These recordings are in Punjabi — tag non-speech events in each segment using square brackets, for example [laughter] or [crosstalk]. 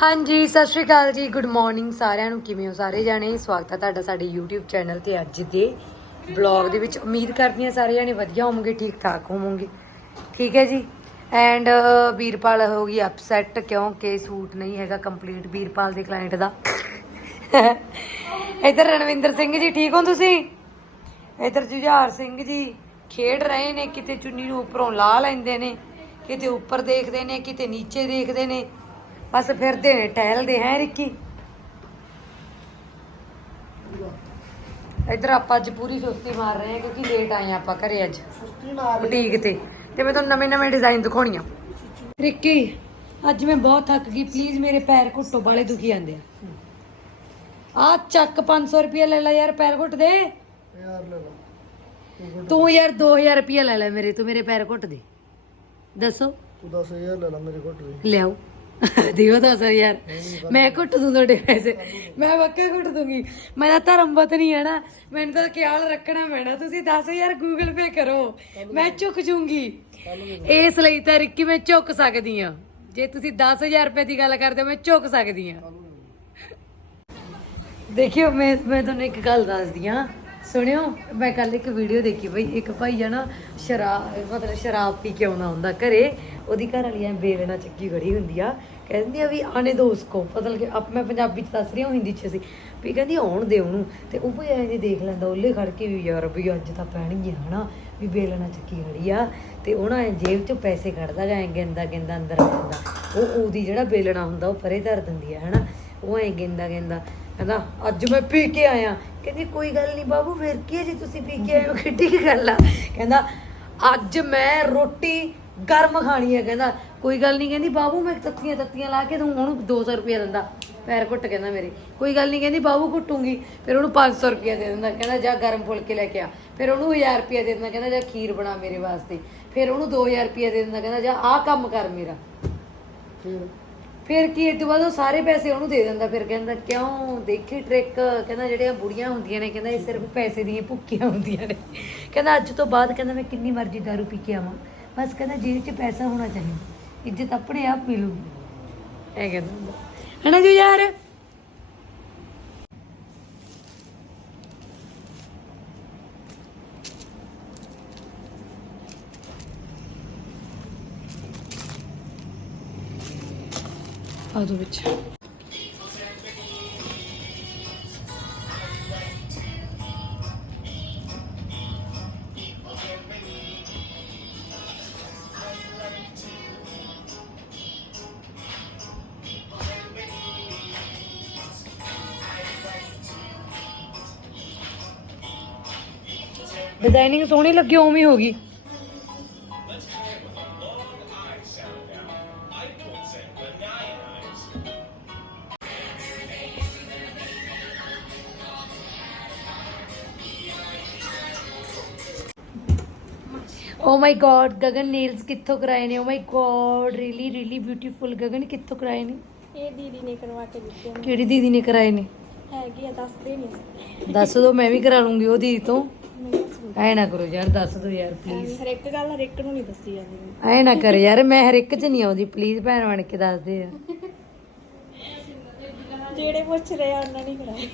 ਹਾਂਜੀ, ਸਤਿ ਸ਼੍ਰੀ ਅਕਾਲ ਜੀ। ਗੁੱਡ ਮਾਰਨਿੰਗ ਸਾਰਿਆਂ ਨੂੰ। ਕਿਵੇਂ ਹੋ ਸਾਰੇ ਜਾਣੇ ਸਵਾਗਤ ਹੈ ਤੁਹਾਡਾ ਸਾਡੇ YouTube ਚੈਨਲ ਤੇ ਅੱਜ ਦੇ ਬਲੌਗ ਦੇ ਵਿੱਚ। ਉਮੀਦ ਕਰਦੀ ਹਾਂ ਸਾਰੇ ਜਾਣੇ ਵਧੀਆ ਹੋਵੋਗੇ, ਠੀਕ ਠਾਕ ਹੋਵੋਗੇ। ਠੀਕ ਹੈ ਜੀ? ਐਂਡ ਵੀਰਪਾਲ ਹੋ ਗਈ ਅਪਸੈਟ ਕਿਉਂਕਿ ਸੂਟ ਨਹੀਂ ਹੈਗਾ ਕੰਪਲੀਟ ਵੀਰਪਾਲ ਦੇ ਕਲਾਇੰਟ ਦਾ। ਇੱਧਰ ਰਣਵਿੰਦਰ ਸਿੰਘ ਜੀ, ਠੀਕ ਹੋ ਤੁਸੀਂ? ਇੱਧਰ ਜੁਝਾਰ ਸਿੰਘ ਜੀ, ਖੇਡ ਰਹੇ ਨੇ, ਕਿਤੇ ਚੁੰਨੀ ਨੂੰ ਉੱਪਰੋਂ ਲਾ ਲੈਂਦੇ ਨੇ, ਕਿਤੇ ਉੱਪਰ ਦੇਖਦੇ ਨੇ, ਕਿਤੇ ਨੀਚੇ ਦੇਖਦੇ ਨੇ। ਬਸ ਫਿਰਦੇ ਨੇ ਟਹਿਲਦੇ ਹੈ ਰਿੱਕੀ। ਇੱਧਰ ਆਪਾਂ ਅੱਜ ਪੂਰੀ ਸੁਸਤੀ ਮਾਰ ਰਹੇ ਹਾਂ ਕਿਉਂਕਿ ਲੇਟ ਆਏ ਹਾਂ ਆਪਾਂ ਘਰੇ ਅੱਜ ਬੁਟੀਕ ਤੇ। ਤੇ ਮੈਂ ਤੁਹਾਨੂੰ ਨਵੇਂ ਨਵੇਂ ਡਿਜ਼ਾਈਨ ਦਿਖਾਉਣੀ ਆ। ਰਿੱਕੀ ਅੱਜ ਮੈਂ ਬਹੁਤ ਥੱਕ ਗਈ। ਪਲੀਜ਼ ਮੇਰੇ ਪੈਰ ਘੁੱਟੋ ਵਾਲੇ ਦੁਖੀ ਜਾਂਦੇ ਆ। ਆ ਚੱਕ 500 ਰੁਪਏ ਲੈ ਲੈ ਯਾਰ ਪੈਰ ਘੁੱਟ ਦੇ। ਯਾਰ ਲੈ ਲਾ। ਤੂੰ ਯਾਰ 2000 ਰੁਪਏ ਲੈ ਲੈ ਮੇਰੇ ਤੂੰ ਮੇਰੇ ਪੈਰ ਘੁੱਟ ਦੇ। ਦੱਸੋ। ਤੂੰ 10000 ਲੈ ਲਾ ਮੇਰੇ ਕੋਲ ਵੀ ਲਿਆਓ। [laughs] ਦਿਓ ਦੱਸ ਯਾਰ। ਮੈਂ ਘੁੱਟ ਦੂੰ ਤੁਹਾਡੇ ਪੈਸੇ। ਮੈਂ ਬੱਕਾ ਘੁੱਟ ਦੂੰਗੀ। ਮੈਂ ਤਾਂ ਧਰਮਵਤ ਹੈ ਨਾ। ਮੈਨੂੰ ਤਾਂ ਖਿਆਲ ਰੱਖਣਾ ਪੈਣਾ। ਤੁਸੀਂ 10000 ਗੂਗਲ ਪੇ ਕਰੋ। ਮੈਂ ਝੁਕ ਜੂੰਗੀ। ਇਸ ਲਈ ਤਾਂ ਰਿੱਕੀ, ਮੈਂ ਝੁਕ ਸਕਦੀ ਆ ਜੇ ਤੁਸੀਂ 10000 ਰੁਪਏ ਦੀ ਗੱਲ ਕਰਦੇ ਹੋ, ਮੈਂ ਝੁਕ ਸਕਦੀ ਆ ਦੇਖਿਓ, ਮੈਂ ਮੈਂ ਤੁਹਾਨੂੰ ਇੱਕ ਗੱਲ ਦੱਸਦੀ ਆ ਸੁਣਿਓ, ਮੈਂ ਕੱਲ ਇੱਕ ਵੀਡੀਓ ਦੇਖੀ ਬਈ, ਇੱਕ ਭਾਈ ਆ ਨਾ ਸ਼ਰਾਬ ਮਤਲਬ ਸ਼ਰਾਬ ਪੀ ਕੇ ਆਉਂਦਾ ਹੁੰਦਾ ਘਰੇ, ਉਹਦੀ ਘਰ ਵਾਲੀ ਐ ਬੇਲਣਾ ਚੱਕੀ ਖੜੀ ਹੁੰਦੀ ਆ, ਕਹਿੰਦੀ ਆ ਵੀ ਆਣੇ ਦੋ ਉਸਕੋ, ਮਤਲਬ ਕਿ ਆਪ, ਮੈਂ ਪੰਜਾਬੀ ਚ ਦੱਸ ਰਹੀ ਹਾਂ, ਉਹ ਹਿੰਦੀ ਚ ਸੀ, ਵੀ ਕਹਿੰਦੀ ਆਉਣ ਦੇ ਉਹਨੂੰ, ਤੇ ਉਹ ਭਾਈ ਐਂ ਜੇ ਦੇਖ ਲੈਂਦਾ, ਉਹਲੇ ਖੜ ਕੇ ਵੀ ਯਾਰ ਵੀ ਅੱਜ ਤਾਂ ਪੈਣਗੇ ਹਨਾ, ਵੀ ਬੇਲਣਾ ਚੱਕੀ ਖੜੀ ਆ, ਤੇ ਉਹਨਾਂ ਐਂ ਜੇਬ ਚੋਂ ਪੈਸੇ ਕੱਢਦਾ ਜਾਂ ਗਿੰਦਾ ਗਿੰਦਾ ਅੰਦਰ ਆ ਉਹ ਉਹਦੀ ਜਿਹੜਾ ਬੇਲਣਾ ਹੁੰਦਾ, ਉਹ ਪਰੇ ਧਰ ਦਿੰਦੀ ਆ, ਹਨਾ, ਉਹ ਐਂ ਗਿੰਦਾ ਗਿੰਦਾ ਕਹਿੰਦਾ ਅੱਜ ਮੈਂ ਪੀ ਕੇ ਆਇਆ। ਕਹਿੰਦੀ, ਕੋਈ ਗੱਲ ਨਹੀਂ ਬਾਬੂ, ਫਿਰ ਕੀ ਹੈ ਜੇ ਤੁਸੀਂ ਪੀ ਕੇ ਆਏ ਹੋ? ਕਿੱਡੀ ਕੀ ਗੱਲ ਆ? ਕਹਿੰਦਾ, ਅੱਜ ਮੈਂ ਰੋਟੀ ਗਰਮ ਖਾਣੀ ਹੈ, ਕਹਿੰਦਾ। ਕੋਈ ਗੱਲ ਨਹੀਂ, ਕਹਿੰਦੀ, ਬਾਬੂ, ਮੈਂ ਤੱਤੀਆਂ ਤੱਤੀਆਂ ਲਾ ਕੇ ਦੂੰ ਉਹਨੂੰ 200 ਰੁਪਏ ਦਿੰਦਾ। ਪੈਰ ਘੁੱਟ ਕਹਿੰਦਾ ਮੇਰੇ। ਕੋਈ ਗੱਲ ਨਹੀਂ, ਕਹਿੰਦੀ, ਬਾਬੂ, ਘੁੱਟੂਗੀ। ਫਿਰ ਉਹਨੂੰ 500 ਰੁਪਏ ਦੇ ਦਿੰਦਾ। ਕਹਿੰਦਾ, ਜਾ ਗਰਮ ਫੁਲਕੇ ਲੈ ਕੇ ਆ। ਫਿਰ ਉਹਨੂੰ 1000 ਰੁਪਏ ਦੇ ਦਿੰਦਾ। ਕਹਿੰਦਾ, ਜਾ ਖੀਰ ਬਣਾ ਮੇਰੇ ਵਾਸਤੇ। ਫਿਰ ਉਹਨੂੰ 2000 ਰੁਪਏ ਦੇ ਦਿੰਦਾ। ਕਹਿੰਦਾ, ਜਾ, ਆਹ ਕੰਮ ਕਰ ਮੇਰਾ। ਫਿਰ ਕੀ, ਇਹ ਤੋਂ ਬਾਅਦ ਉਹ ਸਾਰੇ ਪੈਸੇ ਉਹਨੂੰ ਦੇ ਦਿੰਦਾ, ਫਿਰ ਕਹਿੰਦਾ, ਕਿਉਂ ਦੇਖੀ ਟ੍ਰਿਕ ਕਹਿੰਦਾ, ਜਿਹੜੀਆਂ ਬੁੜੀਆਂ ਹੁੰਦੀਆਂ ਨੇ, ਕਹਿੰਦਾ, ਇਹ ਸਿਰਫ ਪੈਸੇ ਦੀਆਂ ਭੁੱਖੀਆਂ ਹੁੰਦੀਆਂ ਨੇ। ਕਹਿੰਦਾ, ਅੱਜ ਤੋਂ ਬਾਅਦ ਕਹਿੰਦਾ, ਮੈਂ ਕਿੰਨੀ ਮਰਜ਼ੀ ਦਾਰੂ ਪੀ ਕੇ ਆਵਾਂ। ਬਸ ਕਹਿੰਦਾ ਜੇਬ 'ਚ ਪੈਸਾ ਹੋਣਾ ਚਾਹੀਦਾ। ਇੱਜ਼ਤ ਆਪਣੇ ਆਪ ਮਿਲੂਗੀ। ਇਹ ਕਹਿੰਦਾ ਹੁੰਦਾ। ਹਨਾ ਜੀ ਯਾਰ? ਆ ਦੋ ਵਿੱਚ ਡਿਜ਼ਾਈਨਿੰਗ ਸੋਹਣੀ ਲੱਗੀ ਉਵੇਂ ਹੋ ਗਈ। Oh my god Gagan nails ਕਿੱਥੋਂ ਕਰਾਏ ਨੇ? ਓ my god really really beautiful Gagan ਕਿੱਥੋਂ ਕਰਾਏ ਨੇ? ਇਹ ਦੀਦੀ ਨੇ ਕਰਵਾ ਕੇ ਦਿੱਤੇ ਨੇ। ਕਿਹੜੀ ਦੀਦੀ ਨੇ ਕਰਾਏ ਨੇ? ਹੈਗੀ ਆ ਦੱਸਦੇ ਨਹੀਂ। ਦੱਸ ਦੋ ਮੈਂ ਵੀ ਕਰਾ ਲੂੰਗੀ ਉਹ ਦੀਦੀ ਤੋਂ। ਐ ਨਾ ਕਰੋ ਯਾਰ ਦੱਸ ਦੋ ਯਾਰ ਪਲੀਜ਼ ਹਰ ਇੱਕ ਗੱਲ ਹਰ ਇੱਕ ਨੂੰ ਨਹੀਂ ਦੱਸੀ ਜਾਂਦੀ। ਐ ਨਾ ਕਰ ਯਾਰ ਮੈਂ ਹਰ ਇੱਕ ਚ ਨਹੀਂ ਆਉਂਦੀ ਪਲੀਜ਼ ਭੈਣ ਬਣ ਕੇ ਦੱਸ ਦੇ ਯਾਰ ਜਿਹੜੇ ਪੁੱਛ ਰਹੇ ਆ ਉਹਨਾਂ ਨੇ ਕਰਾਏ।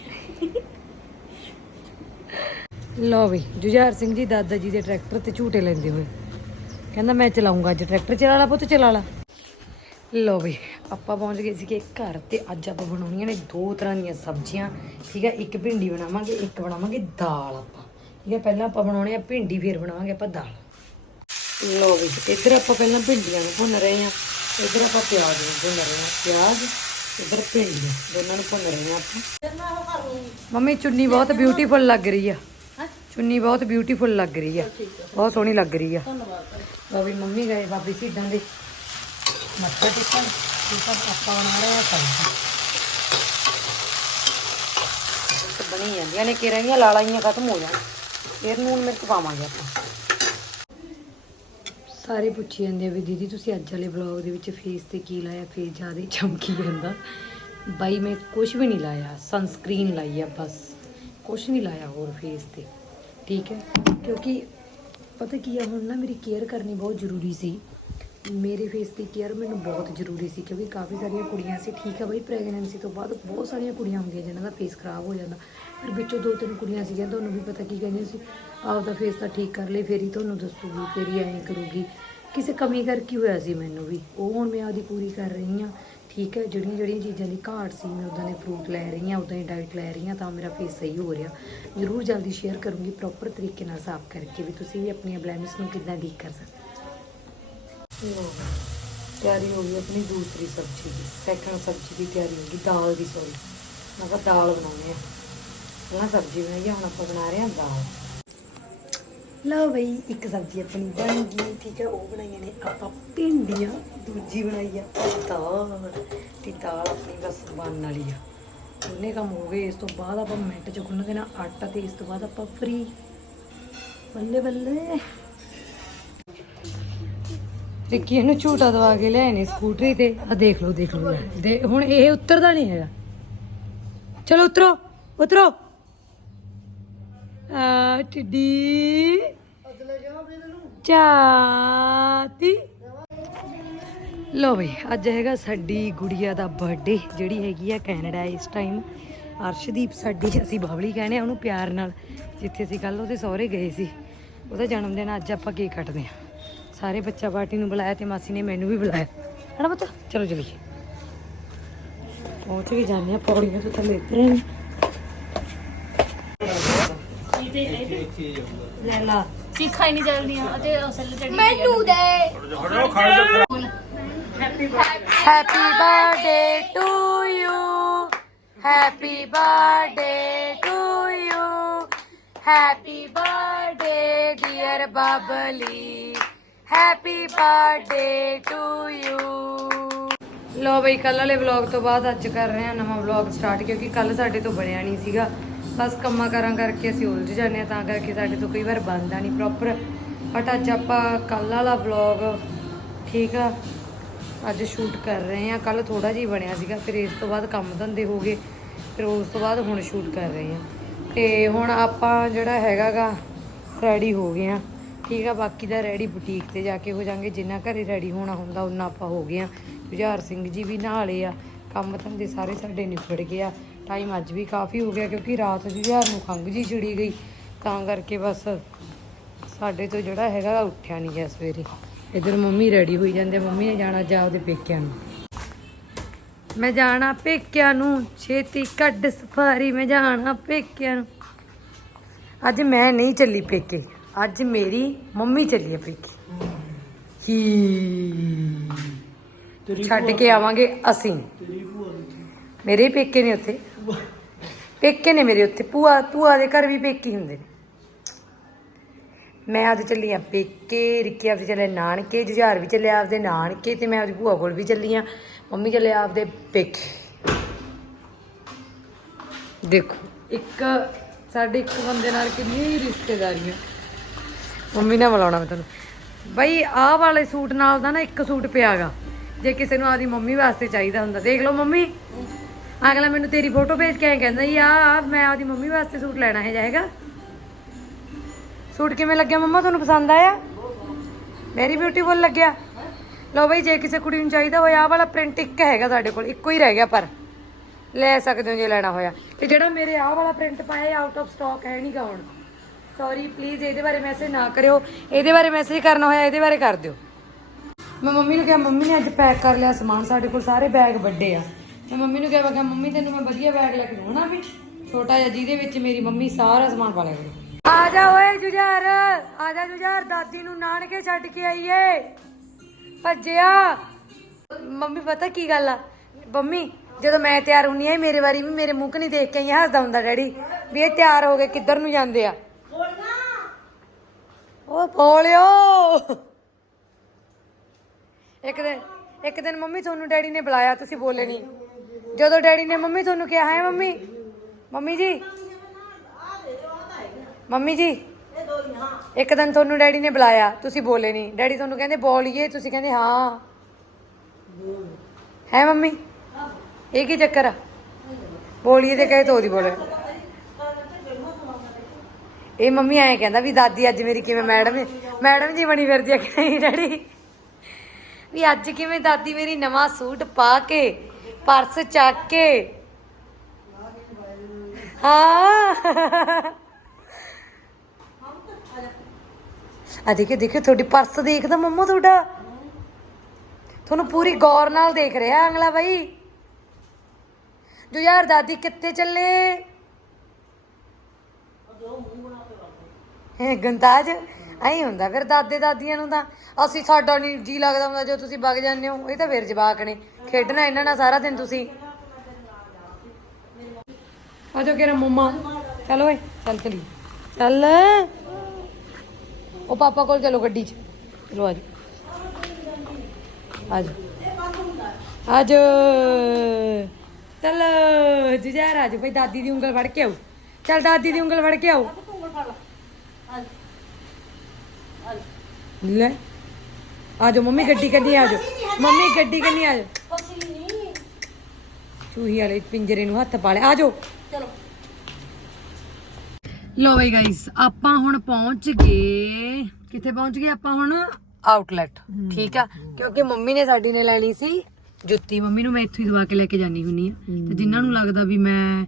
ਲਓ ਵੀ ਜੁਝਾਰ ਸਿੰਘ ਜੀ ਦਾਦਾ ਜੀ ਦੇ ਟਰੈਕਟਰ ਤੇ ਝੂਟੇ ਲੈਂਦੇ ਹੋਏ। ਕਹਿੰਦਾ ਮੈਂ ਚਲਾਉਂਗਾ ਅੱਜ ਟਰੈਕਟਰ ਚਲਾ ਲਾ ਪੁੱਤ ਚਲਾ ਲਾ। ਲਓ ਵੀ ਆਪਾਂ ਪਹੁੰਚ ਗਏ ਸੀਗੇ ਘਰ ਤੇ ਅੱਜ ਆਪਾਂ ਬਣਾਉਣੀਆਂ ਨੇ ਦੋ ਤਰ੍ਹਾਂ ਦੀਆਂ ਸਬਜ਼ੀਆਂ। ਠੀਕ ਹੈ ਇੱਕ ਭਿੰਡੀ ਬਣਾਵਾਂਗੇ ਇੱਕ ਬਣਾਵਾਂਗੇ ਦਾਲ ਆਪਾਂ। ਠੀਕ ਹੈ ਪਹਿਲਾਂ ਆਪਾਂ ਬਣਾਉਣੇ ਆ ਭਿੰਡੀ ਫਿਰ ਬਣਾਵਾਂਗੇ ਆਪਾਂ ਦਾਲ। ਲਓ ਵੀ ਇੱਧਰ ਆਪਾਂ ਪਹਿਲਾਂ ਭਿੰਡੀਆਂ ਨੂੰ ਭੁੰਨ ਰਹੇ ਹਾਂ। ਇੱਧਰ ਆਪਾਂ ਪਿਆਜ਼ ਨੂੰ ਭੁੰਨ ਰਹੇ ਹਾਂ। ਪਿਆਜ਼ ਇੱਧਰ ਭਿੰਡੀਆਂ ਦੋਨਾਂ ਨੂੰ ਭੁੰਨ ਰਹੇ ਹਾਂ ਆਪਾਂ। ਮੰਮੀ ਚੁੰਨੀ ਬਹੁਤ ਬਿਊਟੀਫੁਲ ਲੱਗ ਰਹੀ ਆ। ਚੁੰਨੀ ਬਹੁਤ ਬਿਊਟੀਫੁਲ ਲੱਗ ਰਹੀ ਆ। ਬਹੁਤ ਸੋਹਣੀ ਲੱਗ ਰਹੀ ਆ। ਲਓ ਵੀ ਮੰਮੀ ਗਏ ਬਾਬੀ ਸੀਡਾਂ ਦੇ। ਮੱਥਾ ਟੇਕਣ ਠੀਕ ਆ ਆਪਾਂ ਬਣਾ ਰਹੇ ਆ ਸਬਜ਼ੀ ਬਣੀ ਜਾਂਦੀਆਂ ਨੇ ਕਿਰਾਈਆਂ ਲਾਲਾਈਆਂ ਖਤਮ ਹੋ ਜਾਣ। ਫਿਰ ਨੂਨ ਮਿਰਚ ਪਾਵਾਂਗੇ ਆਪਾਂ। ਸਾਰੇ ਪੁੱਛੀ ਜਾਂਦੇ ਆ ਵੀ ਦੀਦੀ ਤੁਸੀਂ ਅੱਜ ਵਾਲੇ ਵਲੌਗ ਦੇ ਵਿੱਚ ਫੇਸ ਤੇ ਕੀ ਲਾਇਆ? ਫੇਸ ਜ਼ਿਆਦਾ ਚਮਕੀ ਜਾਂਦਾ। ਬਾਈ ਮੈਂ ਕੁਝ ਵੀ ਨਹੀਂ ਲਾਇਆ। ਸਨਸਕ੍ਰੀਨ ਲਾਈ ਆ ਬਸ। ਕੁਝ ਨਹੀਂ ਲਾਇਆ ਹੋਰ ਫੇਸ ਤੇ। ਠੀਕ ਹੈ। ਕਿਉਂਕਿ ਪਤਾ ਕੀ ਆ, ਹੁਣ ਨਾ ਮੇਰੀ ਕੇਅਰ ਕਰਨੀ ਬਹੁਤ ਜ਼ਰੂਰੀ ਸੀ। ਮੇਰੇ ਫੇਸ ਦੀ ਕੇਅਰ ਮੈਨੂੰ ਬਹੁਤ ਜ਼ਰੂਰੀ ਸੀ ਕਿਉਂਕਿ ਕਾਫੀ ਸਾਰੀਆਂ ਕੁੜੀਆਂ ਸੀ, ਠੀਕ ਹੈ ਬਈ ਪ੍ਰੈਗਨੈਂਸੀ ਤੋਂ ਬਾਅਦ ਬਹੁਤ ਸਾਰੀਆਂ ਕੁੜੀਆਂ ਹੁੰਦੀਆਂ ਜਿਨ੍ਹਾਂ ਦਾ ਫੇਸ ਖਰਾਬ ਹੋ ਜਾਂਦਾ। ਫਿਰ ਵਿੱਚੋਂ ਦੋ ਤਿੰਨ ਕੁੜੀਆਂ ਸੀਗੀਆਂ, ਤੁਹਾਨੂੰ ਵੀ ਪਤਾ ਕੀ ਕਹਿੰਦੀਆਂ ਸੀ, ਆਪਦਾ ਫੇਸ ਤਾਂ ਠੀਕ ਕਰ ਲਈ ਫੇਰ ਹੀ ਤੁਹਾਨੂੰ ਦੱਸੂਗੀ ਫੇਰ ਹੀ ਐਂ ਕਰੂਗੀ। ਕਿਸੇ ਕਮੀ ਕਰਕੇ ਹੋਇਆ ਸੀ ਮੈਨੂੰ ਵੀ। ਉਹ ਹੁਣ ਮੈਂ ਆਪਦੀ ਪੂਰੀ ਕਰ ਰਹੀ ਹਾਂ। ਠੀਕ ਹੈ, ਜਿਹੜੀਆਂ ਜਿਹੜੀਆਂ ਚੀਜ਼ਾਂ ਦੀ ਘਾਟ ਸੀ, ਮੈਂ ਉਦਾਂ ਦੇ ਫਰੂਟ ਲੈ ਰਹੀ ਹਾਂ ਉਦਾਂ ਦੀ ਡਾਈਟ ਲੈ ਰਹੀ ਹਾਂ, ਤਾਂ ਮੇਰਾ ਫੇਸ ਸਹੀ ਹੋ ਰਿਹਾ। ਜ਼ਰੂਰ ਜਲਦੀ ਸ਼ੇਅਰ ਕਰੂੰਗੀ ਪ੍ਰੋਪਰ ਤਰੀਕੇ ਨਾਲ ਸਾਫ਼ ਕਰਕੇ ਵੀ ਤੁਸੀਂ ਵੀ ਆਪਣੀਆਂ ਬਲੈਮਿਸ ਨੂੰ ਕਿੱਦਾਂ ਠੀਕ ਕਰ ਸਕਦੇ ਲੋ ਤਿਆਰੀ ਹੋ ਗਈ ਆਪਣੀ ਦੂਸਰੀ ਸਬਜ਼ੀ ਦੀ ਸੈਕੰਡ ਸਬਜ਼ੀ ਦੀ ਤਿਆਰੀ ਹੋ ਗਈ, ਦਾਲ ਦੀ ਸੌਰੀ ਮੈਂ ਕਿਹਾ ਦਾਲ ਬਣਾਉਣੀ ਆ ਪਹਿਲਾਂ ਸਬਜ਼ੀ ਬਣਾਈ ਹੁਣ ਆਪਾਂ ਬਣਾ ਰਹੇ ਹਾਂ ਦਾਲ। ਲਓ ਬਈ, ਇੱਕ ਸਬਜ਼ੀ ਆਪਣੀ ਬਣ ਗਈ, ਠੀਕ ਹੈ ਉਹ ਬਣਾਈਆਂ ਨੇ ਆਪਾਂ ਭਿੰਡੀਆਂ, ਦੂਜੀ ਬਣਾਈ ਆ ਦਾਲ, ਤੇ ਦਾਲ ਆਪਣੀ ਬਸ ਬਣਨ ਵਾਲੀ ਆ। ਉਹਨੇ ਕੰਮ ਹੋ ਗਏ, ਇਸ ਤੋਂ ਬਾਅਦ ਆਪਾਂ ਮਿੰਟ ਚ ਗੁੰਨ ਦੇਣਾ ਆਟਾ ਤੇ ਇਸ ਤੋਂ ਬਾਅਦ ਆਪਾਂ ਫਰੀ ਬੱਲੇ ਬੱਲੇ। ਰਿੱਕੀ ਇਹਨੂੰ ਝੂਟਾ ਦਵਾ ਕੇ ਲਿਆਏ ਨੇ ਸਕੂਟਰੀ ਤੇ। ਆ ਦੇਖ ਲਓ ਦੇਖ ਲਓ। ਦੇ, ਹੁਣ ਇਹ ਉਤਰਦਾ ਨਹੀਂ ਹੈਗਾ। ਚਲੋ ਉਤਰੋ ਉਤਰੋ। ਆ ਟਿੱਡੀ ਚਾਤੀ। ਲੋ ਬਈ ਅੱਜ ਹੈਗਾ ਸਾਡੀ ਗੁੜੀਆ ਦਾ ਬਰਥਡੇ ਜਿਹੜੀ ਹੈਗੀ ਆ ਕੈਨੇਡਾ ਇਸ ਟਾਈਮ ਅਰਸ਼ਦੀਪ ਸਾਡੀ ਅਸੀਂ ਬਬਲੀ ਕਹਿੰਦੇ ਆ ਉਹਨੂੰ ਪਿਆਰ ਨਾਲ। ਜਿੱਥੇ ਅਸੀਂ ਕੱਲ ਉਹਦੇ ਸਹੁਰੇ ਗਏ ਸੀ ਉਹਦਾ ਜਨਮ ਦਿਨ ਅੱਜ ਆਪਾਂ ਕੇਕ ਕੱਟਦੇ ਆ। ਸਾਰੇ ਬੱਚਾ ਪਾਰਟੀ ਨੂੰ ਬੁਲਾਇਆ ਤੇ ਮਾਸੀ ਨੇ ਮੈਨੂੰ ਵੀ ਬੁਲਾਇਆ। ਹਣਾ ਪਤਾ? ਚਲੋ ਚਲੀਏ। ਪਹੁੰਚ ਵੀ ਜਾਂਦੇ ਆ ਪੌੜੀਆਂ ਤੋਂ ਥੱਲੇ। ਉਤਰੇ ਨੇ ਲੈ ਲਾ। ਸਿੱਖਾਂ ਹੀ ਨਹੀਂ ਚੱਲਦੀਆਂ ਅਤੇ ਅਸਲ ਚੜੀ ਮੈਨੂੰ ਦੇ happy birthday to you happy birthday to you happy birthday dear Babli happy birthday to you ਲੋ ਬਈ ਕੱਲ ਵਾਲੇ ਵਲੌਗ ਤੋਂ ਬਾਅਦ ਅੱਜ ਕਰ ਰਹੇ ਹਾਂ ਨਵਾਂ ਵਲੌਗ ਸਟਾਰਟ ਕਿਉਂਕਿ ਕੱਲ ਸਾਡੇ ਤੋਂ ਬਣਿਆ ਨਹੀਂ ਸੀਗਾ। ਬਸ ਕੰਮਾਂ ਕਾਰਾਂ ਕਰਕੇ ਅਸੀਂ ਉਲਝ ਜਾਂਦੇ ਹਾਂ, ਤਾਂ ਕਰਕੇ ਸਾਡੇ ਤੋਂ ਕਈ ਵਾਰ ਬਣਦਾ ਨਹੀਂ ਪ੍ਰੋਪਰ ਬਟ ਅੱਜ ਆਪਾਂ ਕੱਲ ਵਾਲਾ ਵਲੌਗ ਠੀਕ ਆ? ਅੱਜ ਸ਼ੂਟ ਕਰ ਰਹੇ ਹਾਂ। ਕੱਲ ਥੋੜਾ ਜਿਹਾ ਬਣਿਆ ਸੀਗਾ, ਫਿਰ ਇਸ ਤੋਂ ਬਾਅਦ ਕੰਮ ਧੰਦੇ ਹੋ ਗਏ। ਫਿਰ ਉਸ ਤੋਂ ਬਾਅਦ ਹੁਣ ਸ਼ੂਟ ਕਰ ਰਹੇ ਹਾਂ। ਤੇ ਹੁਣ ਆਪਾਂ ਜਿਹੜਾ ਹੈਗਾਗਾ ਰੈਡੀ ਹੋ ਗਏ ਆ ਠੀਕ ਆ, ਬਾਕੀ ਦਾ ਰੈਡੀ ਬੁਟੀਕ ਤੇ ਜਾ ਕੇ ਹੋ ਜਾਾਂਗੇ। ਜਿੰਨਾ ਘਰੇ ਰੈਡੀ ਹੋਣਾ ਹੁੰਦਾ ਉਹਨਾਂ ਆਪਾਂ ਹੋ ਗਏ ਆ ਜੁਝਾਰ ਸਿੰਘ ਜੀ ਵੀ ਨਾਲੇ ਆ। ਕੰਮ ਧੰਦੇ ਸਾਰੇ ਸਾਡੇ ਨਿਬੜ ਗਏ ਆ। ਟਾਈਮ ਅੱਜ ਵੀ ਕਾਫੀ ਹੋ ਗਿਆ ਕਿਉਂਕਿ ਰਾਤ ਜੁਝਾਰ ਨੂੰ ਖੰਘ ਜੀ ਛਿੜੀ ਗਈ। ਤਾਂ ਕਰਕੇ ਬਸ ਸਾਡੇ ਤੋਂ ਜਿਹੜਾ ਹੈਗਾ ਉੱਠਿਆ ਨਹੀਂ ਗਿਆ ਸਵੇਰੇ। ਇਧਰ ਮੰਮੀ ਰੈਡੀ ਹੋਈ ਜਾਂਦੇ ਮੰਮੀ ਨੇ ਜਾਣਾ ਜਾ ਉਹਦੇ ਪੇਕਿਆਂ ਨੂੰ। ਮੈਂ ਜਾਣਾ ਪੇਕਿਆਂ ਨੂੰ। ਛੇਤੀ ਕੱਢ ਸਫਾਰੀ। ਮੈਂ ਜਾਣਾ ਪੇਕਿਆਂ ਨੂੰ। ਅੱਜ ਮੈਂ ਨਹੀਂ ਚੱਲੀ ਪੇਕੇ। ਅੱਜ ਮੇਰੀ ਮੰਮੀ ਚੱਲੀ ਆ ਪੇਕੇ। ਹੀ। ਛੱਡ ਕੇ ਆਵਾਂਗੇ ਅਸੀਂ। ਮੇਰੇ ਹੀ ਪੇਕੇ ਨੇ ਉੱਥੇ। ਪੇਕੇ ਨੇ ਮੇਰੇ ਉੱਥੇ। ਭੂਆ ਭੂਆ ਦੇ ਘਰ ਵੀ ਪੇਕੀ ਹੁੰਦੇ ਨੇ। ਮੈਂ ਅੱਜ ਚੱਲੀ ਆ ਪੇਕੇ ਰਿੱਕੀ ਆਪਦੇ ਚੱਲੇ ਨਾਨਕੇ ਜੁਝਾਰ ਵੀ ਚੱਲਿਆ ਆਪਦੇ ਨਾਨਕੇ ਤੇ ਮੈਂ ਆਪਦੀ ਭੂਆ ਕੋਲ ਵੀ ਚੱਲੀ ਆ। ਮੰਮੀ ਚੱਲੇ ਆਪਦੇ ਪੇਕੇ। ਦੇਖੋ। ਇੱਕ ਸਾਡੇ ਇੱਕ ਬੰਦੇ ਨਾਲ ਕਿੰਨੀ ਰਿਸ਼ਤੇਦਾਰੀਆਂ। ਮੰਮੀ ਨੇ ਬੁਲਾਉਣਾ ਮੈਂ ਤੁਹਾਨੂੰ। ਬਈ ਆਹ ਵਾਲੇ ਸੂਟ ਨਾਲ ਦਾ ਨਾ ਇੱਕ ਸੂਟ ਪਿਆਗਾ ਜੇ ਕਿਸੇ ਨੂੰ ਆਦੀ ਮੰਮੀ ਵਾਸਤੇ ਚਾਹੀਦਾ ਹੁੰਦਾ। ਦੇਖ ਲਓ ਮੰਮੀ। ਅਗਲਾ ਮੈਨੂੰ ਤੇਰੀ ਫੋਟੋ ਭੇਜ ਕੇ ਐਂ ਕਹਿੰਦਾ ਜੀ ਆ ਮੈਂ ਆਪਦੀ ਮੰਮੀ ਵਾਸਤੇ ਸੂਟ ਲੈਣਾ ਹੈ ਜਾਏਗਾ ਸੂਟ ਕਿਵੇਂ ਲੱਗਿਆ ਮੰਮਾ, ਤੁਹਾਨੂੰ ਪਸੰਦ ਆਇਆ? ਵੈਰੀ ਬਿਊਟੀਫੁਲ ਲੱਗਿਆ। ਲਓ ਬਈ, ਜੇ ਕਿਸੇ ਕੁੜੀ ਨੂੰ ਚਾਹੀਦਾ ਹੋਇਆ, ਆਹ ਵਾਲਾ ਪ੍ਰਿੰਟ ਇੱਕ ਹੈਗਾ ਸਾਡੇ ਕੋਲ, ਇੱਕੋ ਹੀ ਰਹਿ ਗਿਆ ਪਰ। ਲੈ ਸਕਦੇ ਹੋ ਜੇ ਲੈਣਾ ਹੋਇਆ। ਤੇ ਜਿਹੜਾ ਮੇਰੇ ਆਹ ਵਾਲਾ ਪ੍ਰਿੰਟ ਪਾਇਆ ਆਊਟ ਆਫ ਸਟਾਕ ਹੈ ਨਹੀਂਗਾ ਹੁਣ। ਸੌਰੀ ਪਲੀਜ਼ ਇਹਦੇ ਬਾਰੇ ਮੈਸੇਜ ਨਾ ਕਰਿਓ। ਇਹਦੇ ਬਾਰੇ ਮੈਸੇਜ ਕਰਨਾ ਹੋਇਆ, ਇਹਦੇ ਬਾਰੇ ਕਰ ਦਿਓ। ਮੈਂ ਮੰਮੀ ਨੂੰ ਕਿਹਾ, ਮੰਮੀ ਨੇ ਅੱਜ ਪੈਕ ਕਰ ਲਿਆ ਸਮਾਨ, ਸਾਡੇ ਕੋਲ ਸਾਰੇ ਬੈਗ ਵੱਡੇ ਆ। ਮੈਂ ਮੰਮੀ ਨੂੰ ਕਿਹਾ, ਮੈਂ ਕਿਹਾ, ਮੰਮੀ, ਤੈਨੂੰ ਮੈਂ ਵਧੀਆ ਬੈਗ ਲੈ ਕੇ ਦਊਂ ਵੀ। ਛੋਟਾ ਜਿਹਾ ਜਿਹਦੇ ਵਿੱਚ ਮੇਰੀ ਮੰਮੀ ਸਾਰਾ ਸਮਾਨ ਪਾ ਲਿਆ ਕਰੇ ਆ ਜਾ ਓਏ ਜੁਝਾਰ, ਆ ਜਾ ਜੁਝਾਰ, ਦਾਦੀ ਨੂੰ ਨਾਨਕੇ ਛੱਡ ਕੇ ਆਈਏ। ਭੱਜਿਆ। ਮੰਮੀ, ਪਤਾ ਕੀ ਗੱਲ ਆ? ਮੰਮੀ, ਜਦੋਂ ਮੈਂ ਤਿਆਰ ਹੁੰਨੀ ਆ ਮੇਰੇ ਵਾਰੀ ਵੀ ਮੇਰੇ ਮੂੰਹ ਕਨੀ ਦੇਖ ਕੇ ਹੀ ਹੱਸਦਾ ਹੁੰਦਾ ਡੈਡੀ, ਵੀ ਇਹ ਤਿਆਰ ਹੋ ਕੇ ਕਿੱਧਰ ਨੂੰ ਜਾਂਦੇ ਆ। ਉਹ ਬੋਲਿਓ ਇੱਕ ਦਿਨ ਇੱਕ ਦਿਨ ਮੰਮੀ, ਤੁਹਾਨੂੰ ਡੈਡੀ ਨੇ ਬੁਲਾਇਆ, ਤੁਸੀਂ ਬੋਲੇ ਨਹੀਂ ਜਦੋਂ ਡੈਡੀ ਨੇ ਮੰਮੀ ਤੁਹਾਨੂੰ ਕਿਹਾ ਹੈ ਮੰਮੀ? ਮੰਮੀ ਜੀ? ਮੰਮੀ ਜੀ? ਇੱਕ ਦਿਨ ਤੁਹਾਨੂੰ ਡੈਡੀ ਨੇ ਬੁਲਾਇਆ, ਤੁਸੀਂ ਬੋਲੇ ਨਹੀਂ। ਡੈਡੀ ਤੁਹਾਨੂੰ ਕਹਿੰਦੇ, ਬੋਲੀਏ, ਤੁਸੀਂ ਕਹਿੰਦੇ, ਹਾਂ। ਹੈ ਮੰਮੀ? ਇਹ ਕੀ ਚੱਕਰ ਆ? ਬੋਲੀਏ ਤੇ ਕਹੇ ਤੋਦੀ ਬੋਲੇ। ਇਹ ਮੰਮੀ ਐਂ ਕਹਿੰਦਾ ਵੀ ਦਾਦੀ ਅੱਜ ਮੇਰੀ ਕਿਵੇਂ ਮੈਡਮ ਮੈਡਮ ਜੀ ਬਣੀ ਫਿਰਦੀ ਆ ਕਿ ਨਹੀਂ ਡੈਡੀ? ਵੀ ਅੱਜ ਕਿਵੇਂ ਦਾਦੀ ਮੇਰੀ ਨਵਾਂ ਸੂਟ ਪਾ ਕੇ ਪਰਸ ਚੱਕ ਕੇ। ਹਾਂ। ਆ ਦੇਖੇ ਦੇਖੇ ਤੁਹਾਡੀ ਪਰਸ ਦੇਖਦਾ ਮੰਮਾ ਤੁਹਾਡਾ। ਤੁਹਾਨੂੰ ਪੂਰੀ ਗੌਰ ਨਾਲ ਦੇਖ ਰਿਹਾ ਅਗਲਾ ਬਾਈ। ਜੋ ਯਾਰ ਦਾਦੀ ਕਿੱਥੇ ਚੱਲੇ? ਹੈ ਗੰਤਾਜ। ਐਂ ਹੁੰਦਾ ਫਿਰ ਦਾਦੇ ਦਾਦੀਆਂ ਨੂੰ ਤਾਂ ਅਸੀਂ ਸਾਡਾ ਨਹੀਂ ਜੀ ਲੱਗਦਾ ਹੁੰਦਾ ਜੋ ਤੁਸੀਂ ਵਗ ਜਾਂਦੇ ਹੋ, ਇਹ ਤਾਂ ਫਿਰ ਜਵਾਕ ਨੇ। ਖੇਡਣਾ ਇਹਨਾਂ ਨਾਲ ਸਾਰਾ ਦਿਨ ਤੁਸੀਂ। ਆ ਜਾਓ ਕਿਰਾ ਮੰਮਾ। ਚੱਲ ਓਏ, ਚੱਲ ਚਲੀ। ਚੱਲ। ਉਹ ਪਾਪਾ ਕੋਲ ਚਲੋ ਗੱਡੀ 'ਚ। ਚਲੋ ਆ ਜਾਓ। ਆ ਜਾਓ। ਆ ਜਾਓ। ਚੱਲ, ਜੁਝਾਰ ਆ ਜਾਓ। ਦਾਦੀ ਦੀ ਉਂਗਲ ਫੜ ਕੇ ਆਓ। ਚੱਲ ਦਾਦੀ ਦੀ ਉਂਗਲ ਫੜ ਕੇ ਆਓ। ਲੈ ਆ ਜਾਓ ਮੰਮੀ ਗੱਡੀ ਕੰਨੀ ਆ ਜਾਓ ਮੰਮੀ ਗੱਡੀ ਕੰਨੀ ਆ ਜਾਓ ਚੂਹੀ ਵਾਲੇ ਪਿੰਜਰੇ ਨੂੰ ਹੱਥ ਪਾ ਲਿਆ ਆ ਜਾਓ ਚਲੋ। ਲੋ ਬਈ ਗਾਇਸ ਆਪਾਂ ਹੁਣ ਪਹੁੰਚ ਗਏ। ਕਿੱਥੇ ਪਹੁੰਚ ਗਏ ਆਪਾਂ ਹੁਣ? ਆਊਟਲੈਟ ਠੀਕ ਆ? ਕਿਉਂਕਿ ਮੰਮੀ ਨੇ ਸਾਡੀ ਨੇ ਲੈਣੀ ਸੀ। ਜੁੱਤੀ। ਮੰਮੀ ਨੂੰ ਮੈਂ ਇੱਥੋਂ ਹੀ ਦਵਾ ਕੇ ਲੈ ਕੇ ਜਾਨੀ ਹੁੰਨੀ ਆ। ਤੇ ਜਿਨ੍ਹਾਂ ਨੂੰ ਲੱਗਦਾ ਵੀ ਮੈਂ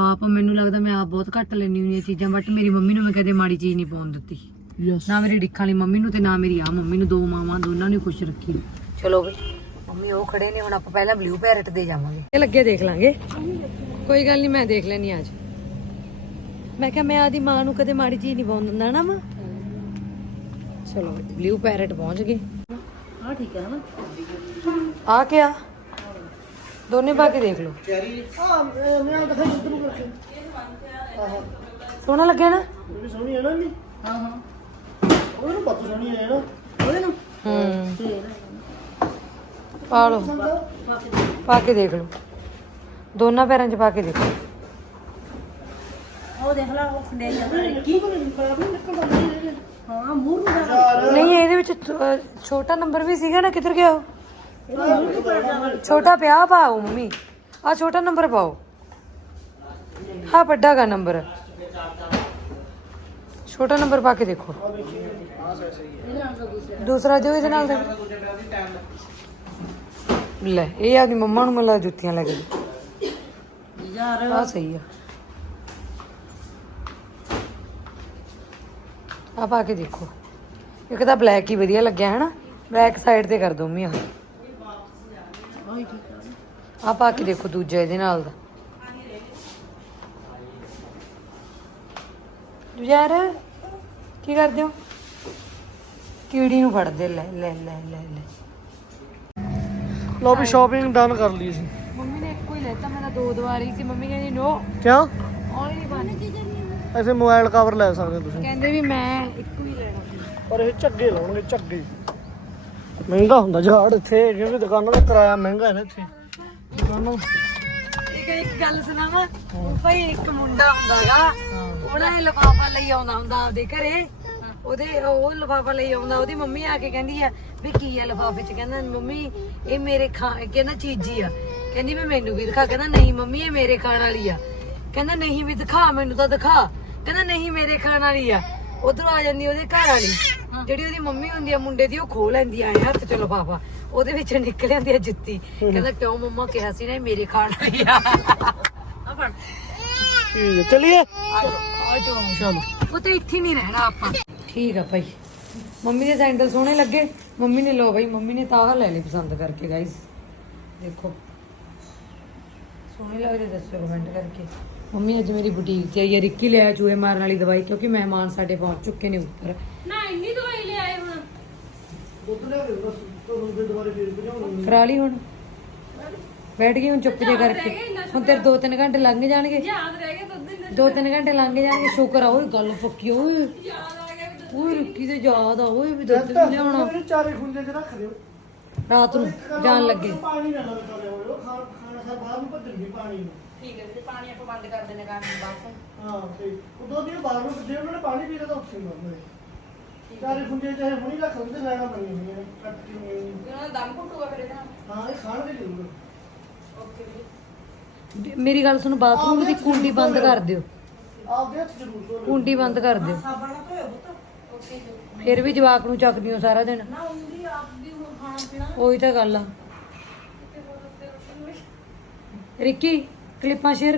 ਆਪ ਮੈਨੂੰ ਲੱਗਦਾ ਮੈਂ ਆਪ ਬਹੁਤ ਘੱਟ ਲੈਣੀ ਹੁੰਨੀ ਆ ਚੀਜ਼ਾਂ ਬਟ ਮੇਰੀ ਮੰਮੀ ਨੂੰ ਮੈਂ ਕਦੇ ਮਾੜੀ ਚੀਜ਼ ਨਹੀਂ ਪਾਉਣ ਦਿੱਤੀ। ਯਸ ਨਾ ਮੇਰੀ ਡਿੱਖਾਂ ਵਾਲੀ ਮੰਮੀ ਨੂੰ ਤੇ ਨਾ ਮੇਰੀ ਆ ਮੰਮੀ ਨੂੰ ਦੋ ਮਾਵਾਂ ਦੋਨਾਂ ਨੂੰ ਹੀ ਖੁਸ਼ ਰੱਖੀ ਚਲੋ ਬਈ ਮੰਮੀ ਉਹ ਖੜੇ ਨੇ ਹੁਣ ਆਪਾਂ ਪਹਿਲਾਂ ਬਲੂ ਪੈਰਟ ਦੇ ਜਾਵਾਂਗੇ। ਇਹ ਲੱਗੇ ਦੇਖ ਲਾਂਗੇ। ਕੋਈ ਗੱਲ ਨਹੀਂ ਮੈਂ ਦੇਖ ਲੈਣੀ ਅੱਜ। ਮੈਂ ਕਿਹਾ ਮੈਂ ਆਦੀ ਮਾਂ ਨੂੰ ਕਦੇ ਮਾੜੀ ਚੀਜ਼ ਨਹੀਂ ਪਾਉਣ ਦਿੰਦਾ ਨਾ ਮਾਂ। ਚਲੋ ਬਲੂ ਪੈਰਟ ਪਹੁੰਚ ਗਏ। ਹਾਂ ਠੀਕ ਹੈ ਨਾ। ਆ ਕਿਆ ਦੋਨੇ ਪਾ ਕੇ ਦੇਖ ਲਓ। ਆ ਮੈਂ ਦਿਖਾਈ ਉਧਰ ਨੂੰ ਕਰਕੇ। ਆਹ ਸੋਹਣਾ ਲੱਗਿਆ ਨਾ? ਸੋਹਣੀ ਹੈ ਨਾ ਨਹੀਂ ਹਾਂ। ਹਾਂ ਉਹਨੂੰ ਬਹੁਤ ਸੋਹਣੀ ਹੈ ਨਾ ਉਹਦੇ ਨੂੰ? ਹੂੰ। ਪਾ ਲਓ। ਪਾ ਕੇ ਦੇਖ ਲਓ। ਦੋਨਾਂ ਪੈਰਾਂ 'ਚ ਪਾ ਕੇ ਦੇਖੋ ਉਹ ਦੇਖ ਲਾ ਉਹ ਜਾਂਦਾ ਕੀ ਨਹੀਂ ਹਾਂ ਨੂੰ ਜਾ ਇਹਦੇ ਵਿੱਚ ਛੋਟਾ ਨੰਬਰ ਵੀ ਸੀਗਾ ਨਾ ਕਿੱਧਰ ਗਿਆ ਉਹ? ਛੋਟਾ ਪਿਆ ਪਾਓ ਮੰਮੀ। ਆ ਛੋਟਾ ਨੰਬਰ ਪਾਓ। ਹਾਂ ਵੱਡਾ ਗਾ ਨੰਬਰ। ਛੋਟਾ ਨੰਬਰ ਪਾ ਕੇ ਦੇਖੋ। ਦੂਸਰਾ ਜੋ ਇਹਦੇ ਨਾਲ ਦੇ। ਲੈ, ਇਹ ਆਪਣੀ ਮੰਮਾ ਨੂੰ ਮਿਲਾ ਜੁੱਤੀਆਂ ਲੈ ਕੇ। ਯਾਰ ਆ ਸਹੀ ਆ। ਆ ਪਾ ਕੇ ਦੇਖੋ। ਇੱਕ ਤਾਂ ਬਲੈਕ ਹੀ ਵਧੀਆ ਲੱਗਿਆ ਹੈ ਨਾ ਬਲੈਕ ਸਾਈਡ ਤੇ ਕਰ ਦੋ ਮੀ ਆ ਆ ਪਾ ਕੇ ਦੇਖੋ ਦੂਜਾ ਇਹਦੇ ਨਾਲ ਦਾ। ਯਾਰ ਕੀ ਕਰਦੇ ਹੋ? ਕੀੜੀ ਨੂੰ ਫੜਦੇ ਲੈ ਲੈ ਲੈ ਲੈ ਲੈ। ਲੋ ਵੀ ਸ਼ਾਪਿੰਗ ਡਨ ਕਰ ਲਈ ਸੀ ਮੰਮੀ ਨੇ ਇੱਕੋ ਹੀ ਲੈਤਾ ਮੈਂ ਤਾਂ ਦੋ ਦਵਾਰੀ ਸੀ। ਮੰਮੀ ਕਹਿੰਦੀ ਨੋ ਕਿਉਂ ਨਹੀਂ ਪਾਣੀ ਐਸੇ ਮੋਬਾਈਲ ਕਵਰ ਲੈ ਸਕਦੇ ਹੋ ਤੁਸੀਂ। ਕਹਿੰਦੇ ਵੀ ਮੈਂ ਇੱਕੋ ਹੀ ਲੈਣਾ ਪਰ ਇਹ ਝੱਗੇ ਲਾਉਣਗੇ ਝੱਗੇ। ਮਹਿੰਗਾ ਹੁੰਦਾ ਝਾੜ ਇੱਥੇ ਕਿਉਂਕਿ ਦੁਕਾਨਾਂ ਦਾ ਕਿਰਾਇਆ ਮਹਿੰਗਾ ਹੈ ਨਾ ਇੱਥੇ। ਦੁਕਾਨਾਂ ਇੱਕ ਇੱਕ ਗੱਲ ਸੁਣਾਵਾਂ ਭਾਈ ਇੱਕ ਮੁੰਡਾ ਹੁੰਦਾਗਾ ਉਹਦਾ ਇਹ ਲਫਾਫਾ ਲਈ ਆਉਂਦਾ ਹੁੰਦਾ ਆਪਦੇ ਘਰੇ। ਉਹਦੇ ਉਹ ਲਫਾਫਾ ਲਈ ਆਉਂਦਾ ਉਹਦੀ ਮੰਮੀ ਆ ਕੇ ਕਹਿੰਦੀ ਆ ਵੀ ਕੀ ਆ ਲਫਾਫੇ 'ਚ? ਕਹਿੰਦਾ ਮੰਮੀ ਇਹ ਮੇਰੇ ਖਾ ਕਹਿੰਦਾ ਚੀਜ਼ੀ ਆ। ਕਹਿੰਦੀ ਵੀ ਮੈਨੂੰ ਵੀ ਦਿਖਾ। ਕਹਿੰਦਾ ਨਹੀਂ ਮੰਮੀ ਇਹ ਮੇਰੇ ਖਾਣ ਵਾਲੀ ਆ। ਕਹਿੰਦਾ ਨਹੀਂ ਵੀ ਦਿਖਾ ਮੈਨੂੰ ਤਾਂ ਦਿਖਾ। ਕਹਿੰਦਾ ਨਹੀਂ ਮੇਰੇ ਖਾਣ ਵਾਲੀ ਆ। ਉਧਰੋਂ ਆ ਜਾਂਦੀ ਉਹਦੇ ਘਰ ਵਾਲੀ। ਜਿਹੜੀ ਉਹਦੀ ਮੰਮੀ ਹੁੰਦੀ ਆ ਮੁੰਡੇ ਦੀ ਉਹ ਖੋ ਲੈਂਦੀ ਆ ਹੱਥ ਚ ਲਫਾਫਾ। ਉਹਦੇ ਵਿੱਚ ਨਿਕਲ ਆਂਦੀ ਆ ਜੁੱਤੀ। ਕਹਿੰਦਾ ਕਿਉਂ ਮੰਮਾ ਕਿਹਾ ਸੀ ਨਾ ਇਹ ਮੇਰੇ ਖਾਣ ਵਾਲੀ ਆ? ਆ ਫੜ ਚਲਿਏ? ਆ ਜੋ ਚਲੋ ਉਹ ਤਾਂ ਇੱਥੇ ਨਹੀਂ ਰਹਿਣਾ ਆਪਾਂ। ਠੀਕ ਆ ਭਾਈ। ਮੰਮੀ ਦੇ ਸੈਂਡਲ ਸੋਹਣੇ ਲੱਗੇ। ਮੰਮੀ ਨੇ ਲੋ ਭਾਈ ਮੰਮੀ ਨੇ ਤਾਂ ਆਹ ਲੈ ਲਈ ਪਸੰਦ ਕਰਕੇ ਗਾਇਸ ਦੇਖੋ। ਸੋਹਣੇ ਲੱਗਦੇ ਦੱਸੋ ਕਮੈਂਟ ਕਰਕੇ। ਮੰਮੀ ਅੱਜ ਮੇਰੀ ਬੁਟੀਕ ਤੇ ਆਈ ਹੈ ਰਿੱਕੀ ਲਿਆ ਚੂਹੇ ਮਾਰਨ ਵਾਲੀ ਦਵਾਈ ਕਿਉਂਕਿ ਮਹਿਮਾਨ ਸਾਡੇ ਪਹੁੰਚ ਚੁੱਕੇ ਨੇ ਉੱਪਰ। ਨਾ ਇੰਨੀ ਦਵਾਈ ਲੈ ਆਏ ਹੁਣ। ਦੁੱਧ ਲੈ ਕੇ ਬਸ ਤੁਹਾਨੂੰ ਦੇ ਦੁਬਾਰੇ ਫੇਰ ਭਜਾਉਣੀ। ਕਰਾ ਲਈ ਹੁਣ। ਬੈਠ ਗਈ ਹੁਣ ਚੁੱਪ ਜੇ ਕਰਕੇ। ਹੁਣ ਤੇਰੇ 2-3 ਘੰਟੇ ਲੰਘ ਜਾਣਗੇ। ਯਾਦ ਰਹਿ ਗਿਆ ਦੁੱਧ ਦਿਨ ਦੋ ਤਿੰਨ ਘੰਟੇ ਲੰਘ ਜਾਣਗੇ ਸ਼ੁਕਰ ਆ ਓਏ ਗੱਲ ਪੱਕੀ ਆ, ਓਏ। ਓਏ ਰਿੱਕੀ ਤੇ ਯਾਦ ਆ ਓਏ ਵੀ ਦੁੱਧ ਵੀ ਲਿਆਉਣਾ। ਮੇਰੇ ਚਾਰੇ ਖੁੰਝੇ ਚ ਰੱਖ ਦਿਓ। ਰਾਤ ਨੂੰ ਜਾਣ ਲੱਗੇ। ਪਾਣੀ ਨਾ ਹੋਇਓ ਖਾ ਖਾਣਾ ਸਾ ਬਾਹਰ ਨੂੰ ਭੱਜਣਗੇ ਪਾਣੀ ਨੂੰ। ਠੀਕ ਹੈ ਵੀਰੇ ਪਾਣੀ ਆਪਾਂ ਬੰਦ ਕਰ ਦਿੰਨੇ ਕੰਮ ਬਸ। ਹਾਂ ਤੇ ਉਦੋਂ ਦੀ ਬਾਹਰ ਨੂੰ ਜੇ ਉਹਨਾਂ ਨੇ ਪਾਣੀ ਪੀਣਾ ਤਾਂ ਉੱਥੇ ਹੀ ਮਰਨੇ ਚਾਰੇ ਖੁੰਝੇ ਚਾਹੇ ਹੁਣੀ ਰੱਖ ਲੈਂਦੇ ਲੈਣਾ ਬਣੀ ਹੋਈ ਹੈ ਕੱਟ ਕੇ ਹੋਈ ਹੈ। ਇਹਨਾਂ ਦਾ ਦਮ ਘੁੱਟੂਗਾ ਫਿਰ ਇਹਦਾ ਹਾਂ ਇਹ ਖਾਣਗੇ ਜ਼ਰੂਰ ਓਕੇ ਵੀਰੇ ਮੇਰੀ ਗੱਲ ਸੁਣ ਬਾਥਰੂਮ ਦੀ ਕੁੰਡੀ ਬੰਦ ਕਰ ਦਿਓ। ਆਪਦੇ ਹੱਥ ਜ਼ਰੂਰ ਧੋ ਲਿਓ। ਕੁੰਡੀ ਬੰਦ ਕਰ ਦਿਓ। ਸਾਬਣ ਨਾਲ ਧੋਇਓ ਪੁੱਤ। ਓਕੇ ਜੀ ਫਿਰ ਵੀ ਜਵਾਕ ਨੂੰ ਚੱਕਦੀ ਹੋ ਸਾਰਾ ਦਿਨ। ਨਾ ਉਂਗਲੀ ਆਪ ਵੀ ਹੁਣ ਖਾਣਾ ਉਹੀ ਤਾਂ ਗੱਲ ਆ। ਰਿੱਕੀ ਕਲਿੱਪਾਂ ਸ਼ੇਅਰ